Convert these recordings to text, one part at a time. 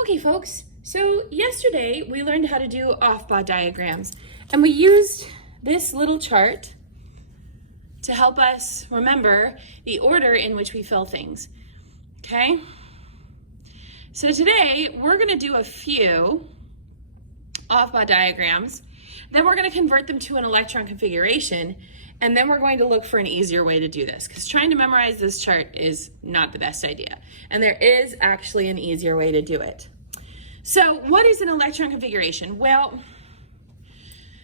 Okay, folks, so yesterday we learned how to do off-bar diagrams, and we used this little chart to help us remember the order in which we fill things, okay? So today we're gonna do a few off-bar diagrams, then we're gonna convert them to an electron configuration, and then we're going to look for an easier way to do this, because trying to memorize this chart is not the best idea. And there is actually an easier way to do it. So what is an electron configuration? Well,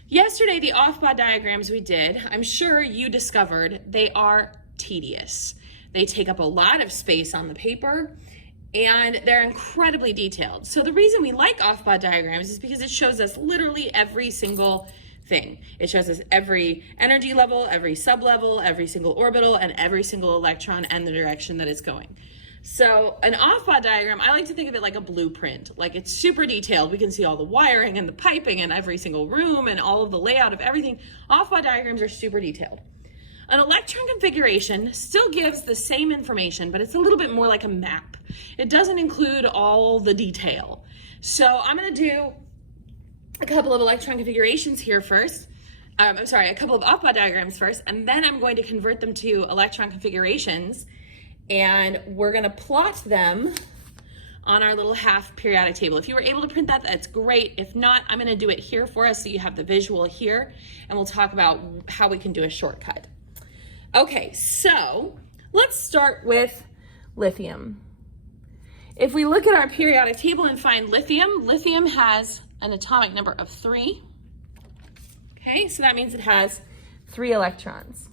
yesterday the off-bar diagrams we did, I'm sure you discovered they are tedious. They take up a lot of space on the paper, and they're incredibly detailed. So the reason we like off-bar diagrams is because it shows us literally every single thing. It shows us every energy level, every sub-level, every single orbital, and every single electron and the direction that it's going. So an off-bar diagram, I like to think of it like a blueprint. Like, it's super detailed. We can see all the wiring and the piping in every single room and all of the layout of everything. Off-bar diagrams are super detailed. An electron configuration still gives the same information, but it's a little bit more like a map. It doesn't include all the detail. So I'm going to do a couple of electron configurations here first. A couple of off-bar diagrams first, and then I'm going to convert them to electron configurations, and we're going to plot them on our little half periodic table. If you were able to print that, that's great. If not, I'm going to do it here for us so you have the visual here, and we'll talk about how we can do a shortcut. Okay, so let's start with lithium. If we look at our periodic table and find lithium, lithium has an atomic number of 3. Okay, so that means it has 3 electrons.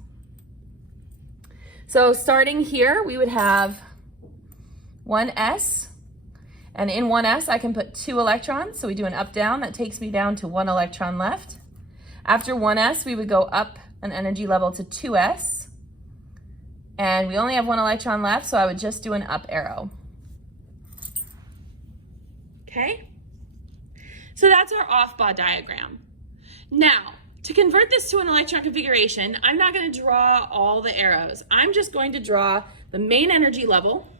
So starting here, we would have 1s, and in 1s I can put 2 electrons, so we do an up-down. That takes me down to 1 electron left. After 1s, we would go up an energy level to 2s, and we only have 1 electron left, so I would just do an up arrow. Okay? So that's our off-bar diagram. Now, to convert this to an electron configuration, I'm not going to draw all the arrows. I'm just going to draw the main energy level,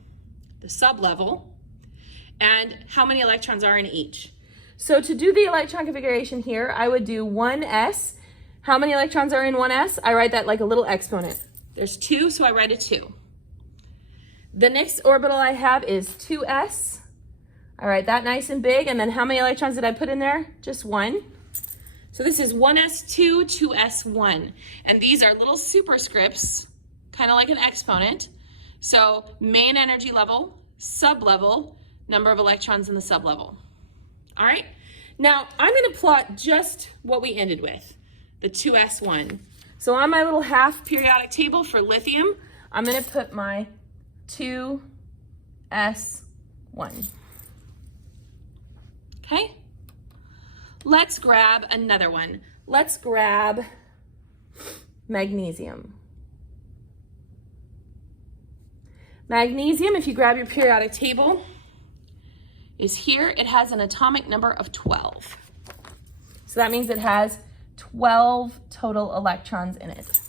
the sub-level, and how many electrons are in each. So to do the electron configuration here, I would do 1s. How many electrons are in 1s? I write that like a little exponent. There's 2, so I write a 2. The next orbital I have is 2s. I write that nice and big, and then how many electrons did I put in there? Just 1. So this is 1s2, 2s1, and these are little superscripts, kind of like an exponent. So main energy level, sub-level, number of electrons in the sub-level. All right, now I'm going to plot just what we ended with, the 2s1. So on my little half periodic table for lithium, I'm going to put my 2s1. Okay, let's grab another one. Let's grab magnesium. Magnesium, if you grab your periodic table, is here. It has an atomic number of 12. So that means it has 12 total electrons in it.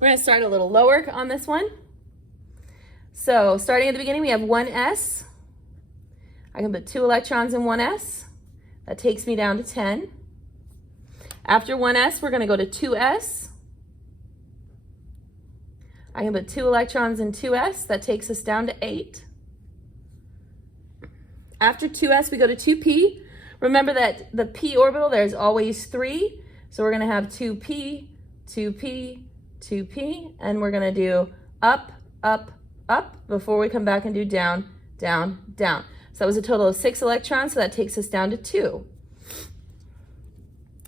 We're going to start a little lower on this one. So starting at the beginning, we have 1s. I can put 2 electrons in 1s. That takes me down to 10. After 1s, we're going to go to 2s. I can put 2 electrons in 2s. That takes us down to 8. After 2s, we go to 2p. Remember that the p orbital, there's always 3. So we're going to have 2p, 2p, 2p, and we're going to do up, up, up before we come back and do down, down, down. So that was a total of 6 electrons, so that takes us down to 2.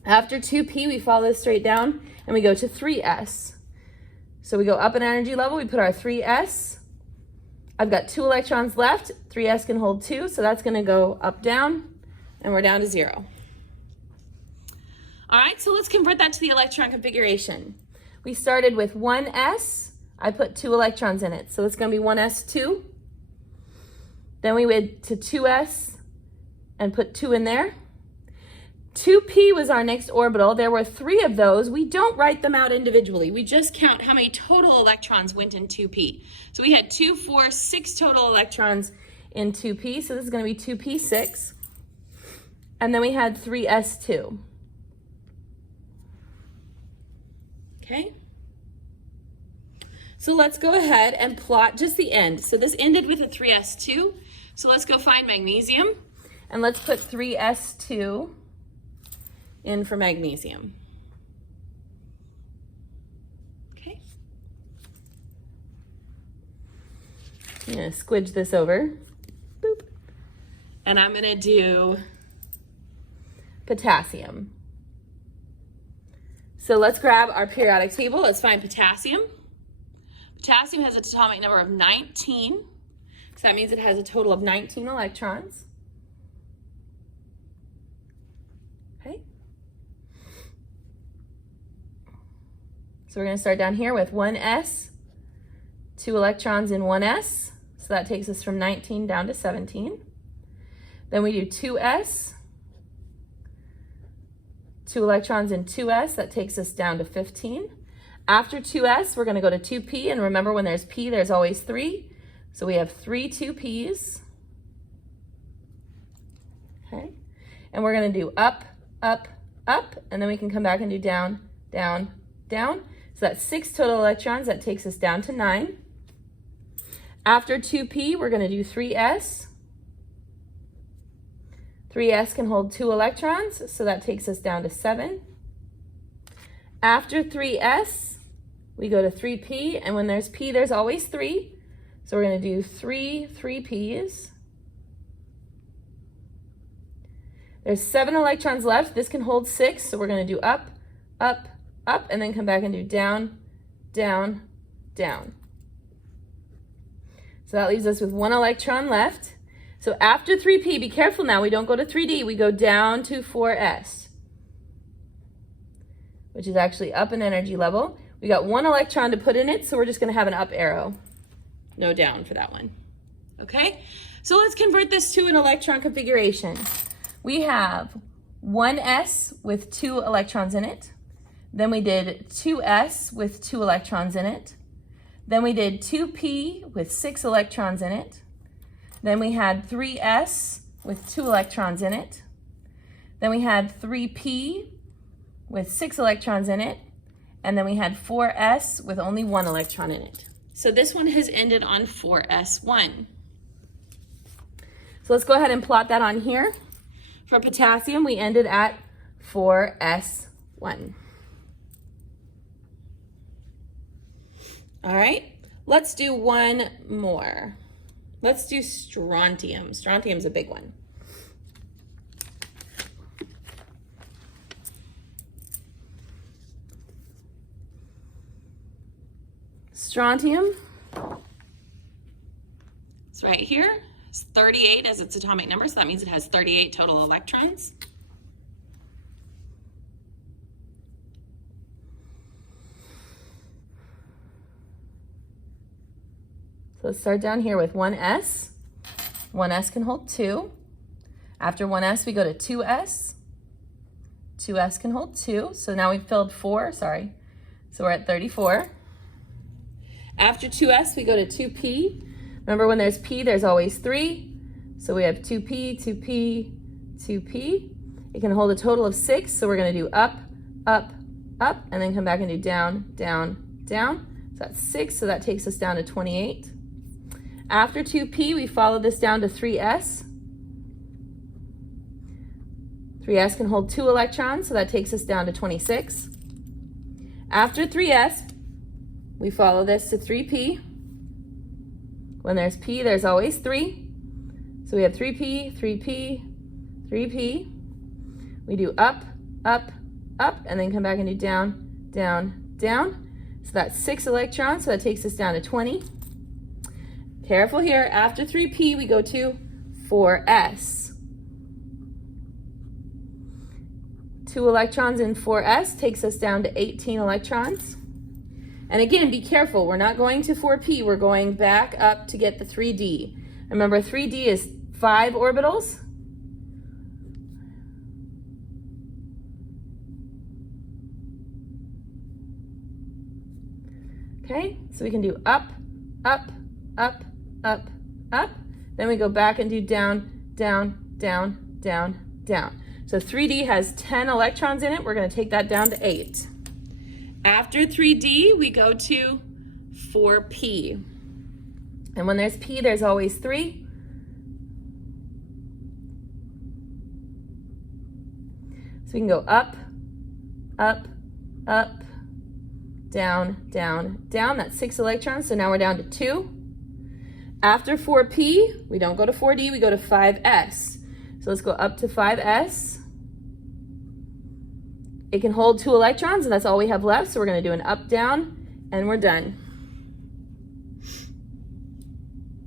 After 2p, we follow this straight down, and we go to 3s. So we go up an energy level, we put our 3s. I've got 2 electrons left. 3s can hold 2, so that's going to go up, down, and we're down to 0. All right, so let's convert that to the electron configuration. We started with 1s. I put 2 electrons in it, so it's going to be 1s2. Then we went to 2s and put 2 in there. 2p was our next orbital. There were 3 of those. We don't write them out individually. We just count how many total electrons went in 2p. So we had 2, 4, 6 total electrons in 2p. So this is going to be 2p6. And then we had 3s2. Okay. So let's go ahead and plot just the end. So this ended with a 3s2. So let's go find magnesium. And let's put 3s2 in for magnesium. Okay. I'm going to squidge this over. Boop. And I'm going to do potassium. So let's grab our periodic table. Let's find potassium. Potassium has an atomic number of 19. So that means it has a total of 19 electrons. Okay. So we're going to start down here with 1s, 2 electrons in 1s. So that takes us from 19 down to 17. Then we do 2s, 2 electrons in 2s. That takes us down to 15. After 2s, we're going to go to 2p. And remember, when there's p, there's always 3. So we have 3 2p's. Okay. And we're going to do up, up, up. And then we can come back and do down, down, down. So that's 6 total electrons. That takes us down to 9. After 2p, we're going to do 3s. 3s can hold 2 electrons, so that takes us down to 7. After 3s, we go to 3p, and when there's p, there's always 3. So we're going to do 3 3p's. There's 7 electrons left. This can hold 6, so we're going to do up, up, up, and then come back and do down, down, down. So that leaves us with 1 electron left. So after 3p, be careful now, we don't go to 3d, we go down to 4s, which is actually up in energy level. We got 1 electron to put in it, so we're just going to have an up arrow, no down for that one. Okay, so let's convert this to an electron configuration. We have 1s with 2 electrons in it. Then we did 2s with 2 electrons in it. Then we did 2p with 6 electrons in it. Then we had 3s with 2 electrons in it. Then we had 3p with 6 electrons in it. And then we had 4s with only 1 electron in it. So this one has ended on 4s1. So let's go ahead and plot that on here. For potassium, we ended at 4s1. All right, let's do one more. Let's do strontium. Strontium's a big one. Strontium, it's right here. It's 38 as its atomic number, so that means it has 38 total electrons. So let's start down here with 1s. 1s can hold 2. After 1s, we go to 2s. 2s can hold 2. So now we've filled 4, sorry. So we're at 34. After 2s, we go to 2p. Remember, when there's p, there's always 3. So we have 2p, 2p, 2p. It can hold a total of 6. So we're going to do up, up, up, and then come back and do down, down, down. So that's 6. So that takes us down to 28. After 2p, we follow this down to 3s. 3s can hold 2 electrons, so that takes us down to 26. After 3s, we follow this to 3p. When there's p, there's always 3. So we have 3p, 3p, 3p. We do up, up, up, and then come back and do down, down, down. So that's 6 electrons, so that takes us down to 20. Careful here, after 3p, we go to 4s. 2 electrons in 4s takes us down to 18 electrons. And again, be careful, we're not going to 4p, we're going back up to get the 3d. Remember, 3d is 5 orbitals. Okay, so we can do up, up, up, up, up. Then we go back and do down, down, down, down, down. So 3D has 10 electrons in it. We're going to take that down to 8. After 3D, we go to 4P. And when there's P, there's always 3. So we can go up, up, up, down, down, down. That's 6 electrons. So now we're down to 2. After 4P, we don't go to 4D, we go to 5S. So let's go up to 5S. It can hold 2 electrons, and that's all we have left. So we're going to do an up, down, and we're done.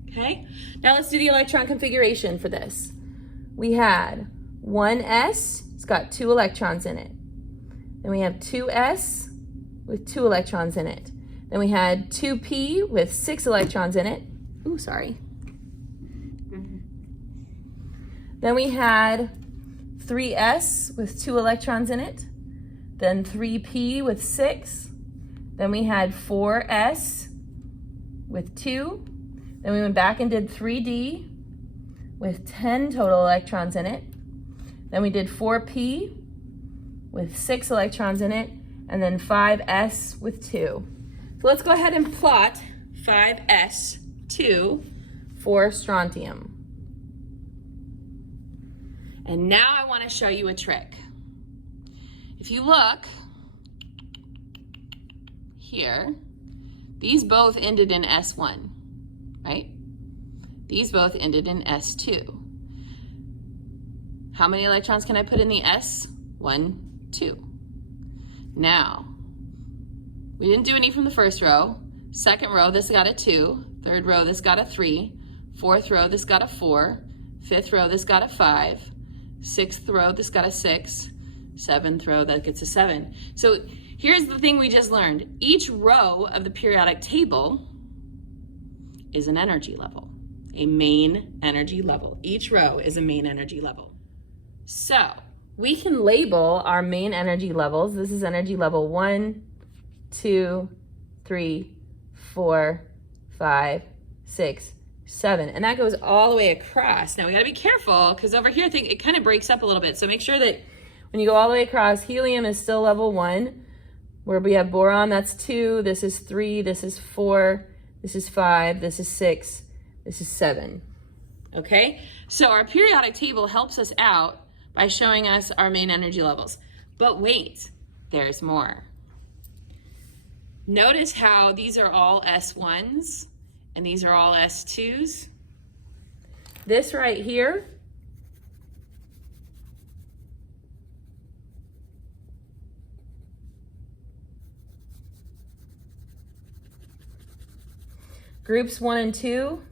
Okay, now let's do the electron configuration for this. We had 1S, it's got 2 electrons in it. Then we have 2S with 2 electrons in it. Then we had 2P with 6 electrons in it. Ooh, sorry. Then we had 3S with 2 electrons in it. Then 3P with 6. Then we had 4S with 2. Then we went back and did 3D with 10 total electrons in it. Then we did 4P with 6 electrons in it, and then 5S with 2. So let's go ahead and plot 5S2 for strontium. And now I want to show you a trick. If you look here, these both ended in S1, right? These both ended in S2. How many electrons can I put in the S? 1, 2. Now, we didn't do any from the first row. Second row, this got a 2. Third row, this got a 3. Fourth row, this got a 4. Fifth row, this got a 5. Sixth row, this got a 6. Seventh row, that gets a 7. So here's the thing we just learned. Each row of the periodic table is an energy level, a main energy level. Each row is a main energy level. So we can label our main energy levels. This is energy level 1, 2, 3, 4, 5, 6, 7. And that goes all the way across. Now we gotta be careful because over here it kind of breaks up a little bit. So make sure that when you go all the way across, helium is still level 1. Where we have boron, that's 2. This is 3, this is 4, this is 5, this is 6, this is 7. Okay, so our periodic table helps us out by showing us our main energy levels. But wait, there's more. Notice how these are all S1s and these are all S2s. This right here groups 1 and 2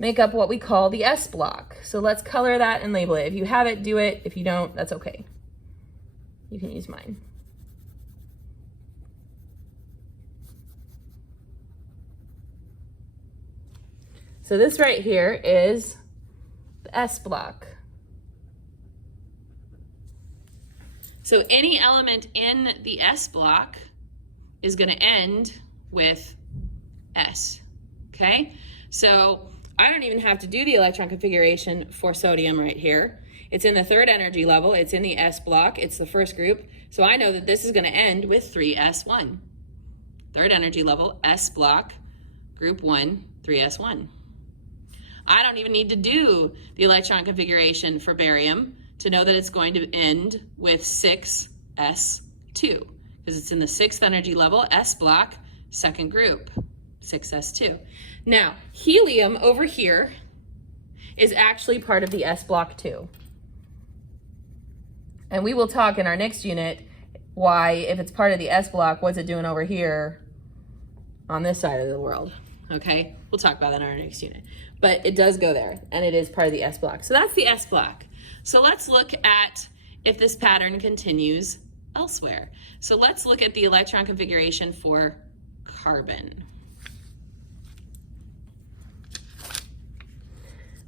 make up what we call the S block. So let's color that and label it. If you have it, do it. If you don't, that's okay. You can use mine. So this right here is the S block. So any element in the S block is going to end with S, okay? So I don't even have to do the electron configuration for sodium right here. It's in the 3rd energy level. It's in the S block. It's the first group. So I know that this is going to end with 3S1. 3rd energy level, S block, group 1, 3S1. I don't even need to do the electron configuration for barium to know that it's going to end with 6S2 because it's in the 6th energy level, S block, 2nd group, 6S2. Now, helium over here is actually part of the S block too. And we will talk in our next unit why, if it's part of the S block, what's it doing over here on this side of the world, okay? We'll talk about that in our next unit. But it does go there, and it is part of the S block. So that's the S block. So let's look at if this pattern continues elsewhere. So let's look at the electron configuration for carbon.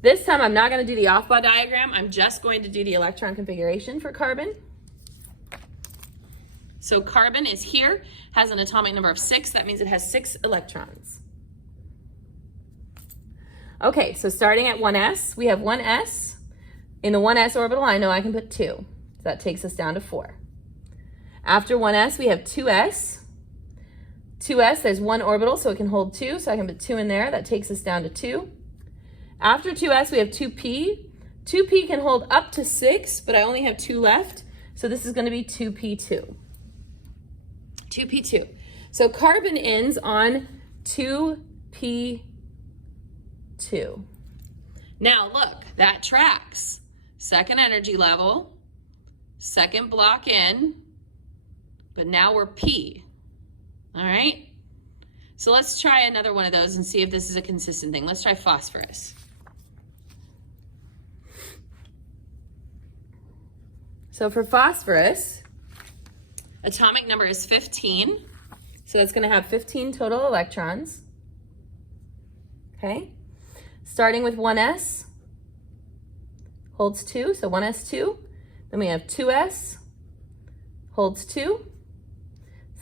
This time I'm not going to do the Aufbau diagram. I'm just going to do the electron configuration for carbon. So carbon is here, has an atomic number of 6. That means it has 6 electrons. Okay, so starting at 1s, we have 1s. In the 1s orbital, I know I can put 2. So that takes us down to 4. After 1s, we have 2s. 2s, there's 1 orbital, so it can hold 2. So I can put 2 in there. That takes us down to 2. After 2s, we have 2p. 2p can hold up to 6, but I only have 2 left. So this is going to be 2p2. 2p2. So carbon ends on 2p2. Now look, that tracks. Second energy level, second block in, but now we're p. All right? So let's try another one of those and see if this is a consistent thing. Let's try phosphorus. So for phosphorus, atomic number is 15. So that's going to have 15 total electrons. Okay? Starting with 1s, holds 2, so 1s2. Then we have 2s, holds 2.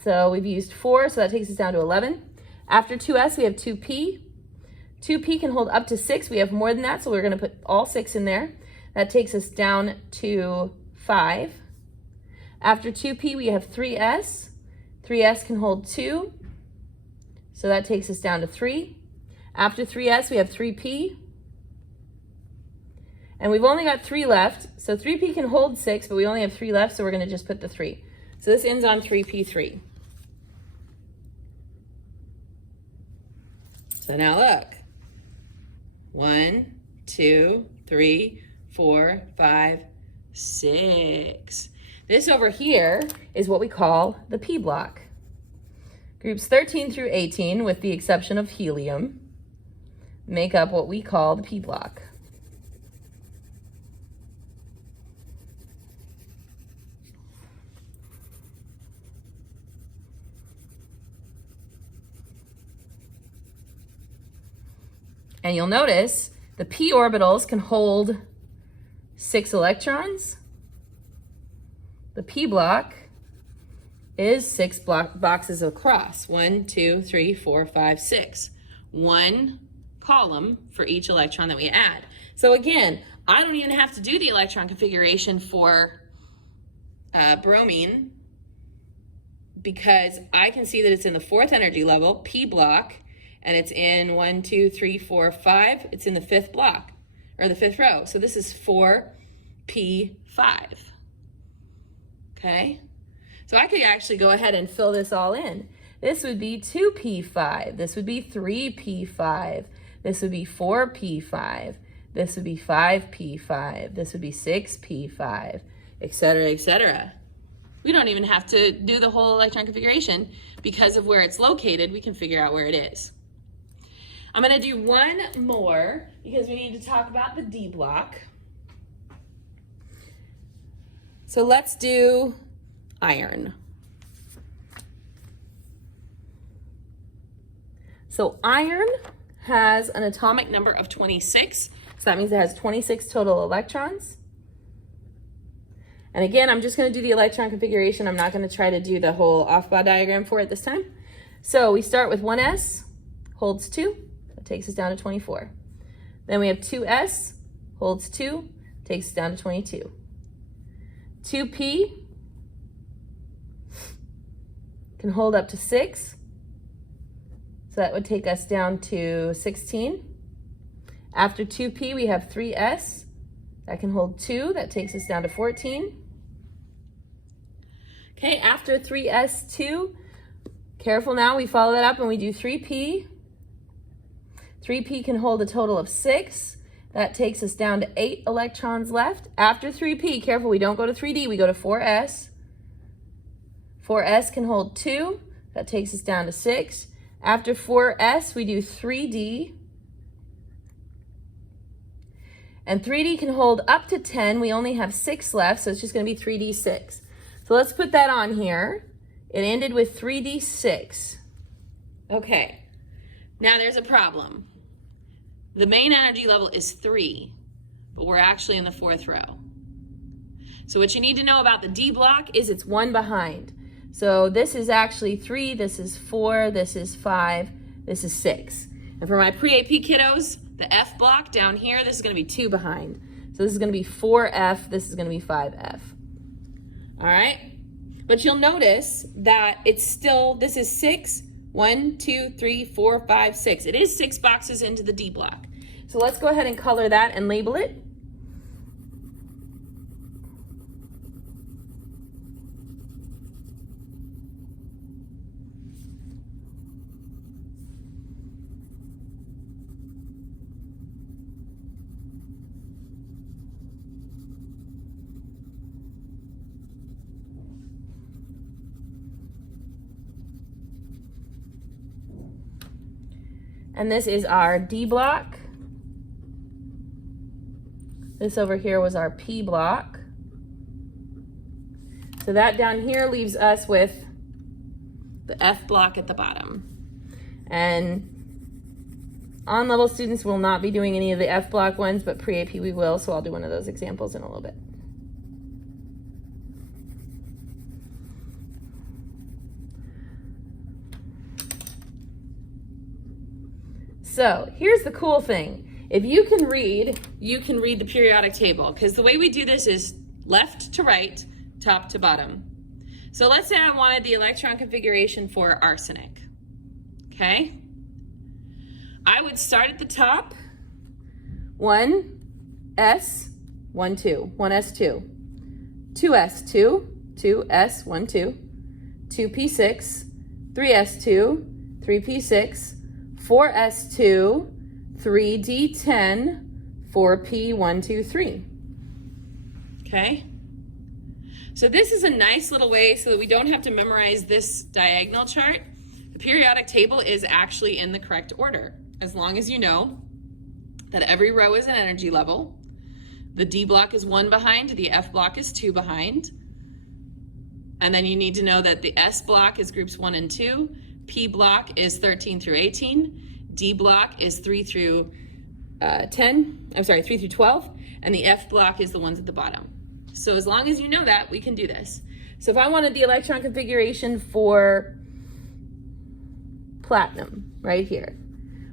So we've used 4, so that takes us down to 11. After 2s, we have 2p. 2p can hold up to 6. We have more than that, so we're going to put all 6 in there. That takes us down to 5. After 2p, we have 3s. 3s can hold 2, so that takes us down to 3. After 3s, we have 3p. And we've only got 3 left, so 3p can hold 6, but we only have 3 left, so we're going to just put the 3. So this ends on 3p3. So now look. 1, 2, 3, 4, 5, 6. This over here is what we call the P block. Groups 13 through 18, with the exception of helium, make up what we call the P block. And you'll notice the p orbitals can hold 6 electrons. The p block is 6 boxes across. 1, 2, 3, 4, 5, 6. 1 column for each electron that we add. So again, I don't even have to do the electron configuration for bromine, because I can see that it's in the 4th energy level, P block, and it's in 1, 2, 3, 4, 5. It's in the 5th block, or the 5th row. So this is 4p5. Okay? So I could actually go ahead and fill this all in. This would be 2p5. This would be 3p5. This would be 4p5. This would be 5p5. This would be 6p5, etc., etc. We don't even have to do the whole electron configuration. Because of where it's located, we can figure out where it is. I'm going to do one more because we need to talk about the D block. So let's do iron. So iron has an atomic number of 26. So that means it has 26 total electrons. And again, I'm just going to do the electron configuration. I'm not going to try to do the whole Aufbau diagram for it this time. So we start with 1s, holds 2. That takes us down to 24. Then we have 2s, holds 2, takes us down to 22. 2p can hold up to 6. So that would take us down to 16. After 2p, we have 3s. That can hold 2. That takes us down to 14. Okay, after 3s2, careful now, we follow that up and we do 3p. 3p can hold a total of 6. That takes us down to 8 electrons left. After 3p, careful, we don't go to 3d, we go to 4s. 4s can hold 2. That takes us down to 6. After 4s, we do 3d. And 3d can hold up to 10. We only have 6 left, so it's just going to be 3d6. So let's put that on here. It ended with 3d6. Okay, now there's a problem. The main energy level is 3, but we're actually in the 4th row. So what you need to know about the D block is it's 1 behind. So this is actually 3, this is 4, this is 5, this is 6. And for my pre-AP kiddos, the F block down here, this is going to be 2 behind. So this is going to be 4F, this is going to be 5F. All right? But you'll notice that it's still, this is 6, 1, 2, 3, 4, 5, 6. It is 6 boxes into the D block. So let's go ahead and color that and label it. And this is our D block. This over here was our P block. So that down here leaves us with the F block at the bottom. And on-level students will not be doing any of the F block ones, but pre-AP we will, so I'll do one of those examples in a little bit. So here's the cool thing. If you can read the periodic table, because the way we do this is left to right, top to bottom. So let's say I wanted the electron configuration for arsenic, okay? I would start at the top, 1s, 1, 2, 1s2, 2s2, 2s, 1, 2, 2p6, 3s2, 3p6, 4s2, 3d10, 4p, 1, 2, 3. Okay? So this is a nice little way so that we don't have to memorize this diagonal chart. The periodic table is actually in the correct order, as long as you know that every row is an energy level. The D block is 1 behind, the F block is 2 behind. And then you need to know that the S block is groups 1 and 2, P block is 13 through 18, D block is 3 through 3 through 12, and the F block is the ones at the bottom. So as long as you know that, we can do this. So if I wanted the electron configuration for platinum, right here,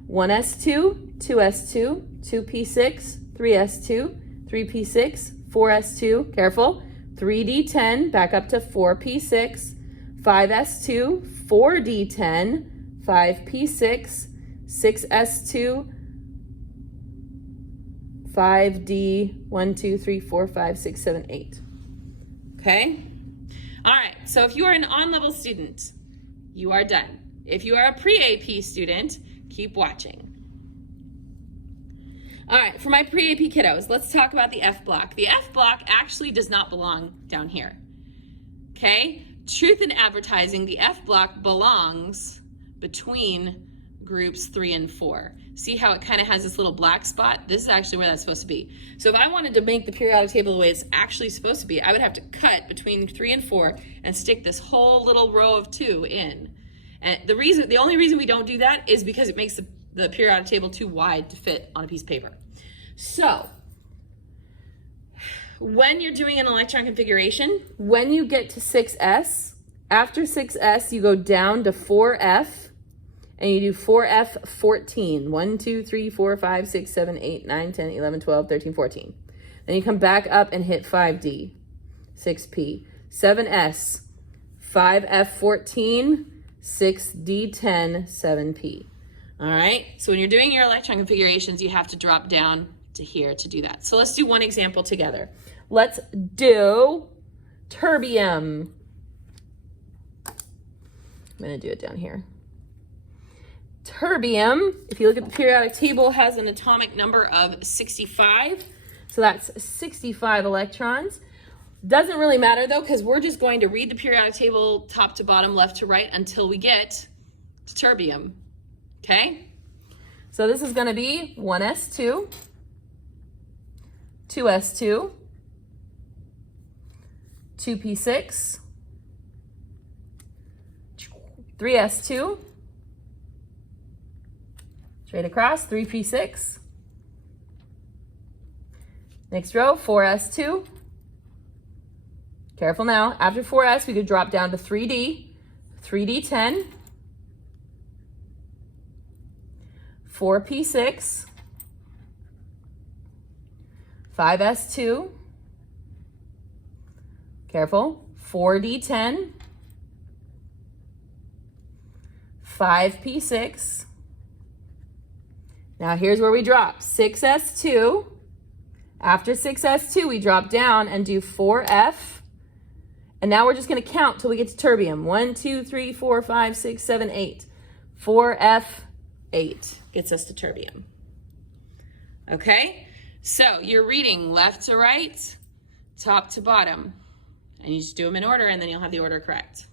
1s2, 2s2, 2p6, 3s2, 3p6, 4s2, careful, 3d10, back up to 4p6, 5s2, 4d10, 5p6, 6s2, 5d, 1, 2, 3, 4, 5, 6, 7, 8. Okay? All right, so if you are an on-level student, you are done. If you are a pre-AP student, keep watching. All right, for my pre-AP kiddos, let's talk about the F block. The F block actually does not belong down here. Okay? Truth in advertising, the F block belongs between groups 3 and 4. See how it kind of has this little black spot? This is actually where that's supposed to be. So if I wanted to make the periodic table the way it's actually supposed to be, I would have to cut between 3 and 4 and stick this whole little row of 2 in. And the only reason we don't do that is because it makes the periodic table too wide to fit on a piece of paper. So when you're doing an electron configuration, when you get to 6s, after 6s, you go down to 4f, and you do 4f14. 1, 2, 3, 4, 5, 6, 7, 8, 9, 10, 11, 12, 13, 14. Then you come back up and hit 5d, 6p, 7s, 5f14, 6d10, 7p. All right, so when you're doing your electron configurations, you have to drop down to here to do that. So let's do one example together. Let's do terbium. I'm gonna do it down here. Terbium, if you look at the periodic table, has an atomic number of 65. So that's 65 electrons. Doesn't really matter though, because we're just going to read the periodic table top to bottom, left to right, until we get to terbium, okay? So this is gonna be 1s2, 2s2, 2p6, 3s2, straight across, 3p6. Next row, 4s2, Careful now. After 4s, we could drop down to 3d, 3d10, 4p6, 5s2, careful, 4d10, 5p6. Now here's where we drop, 6s2. After 6s2, we drop down and do 4f. And now we're just going to count till we get to terbium. 1, 2, 3, 4, 5, 6, 7, 8. 4f, 8 gets us to terbium. Okay, so you're reading left to right, top to bottom. And you just do them in order, and then you'll have the order correct.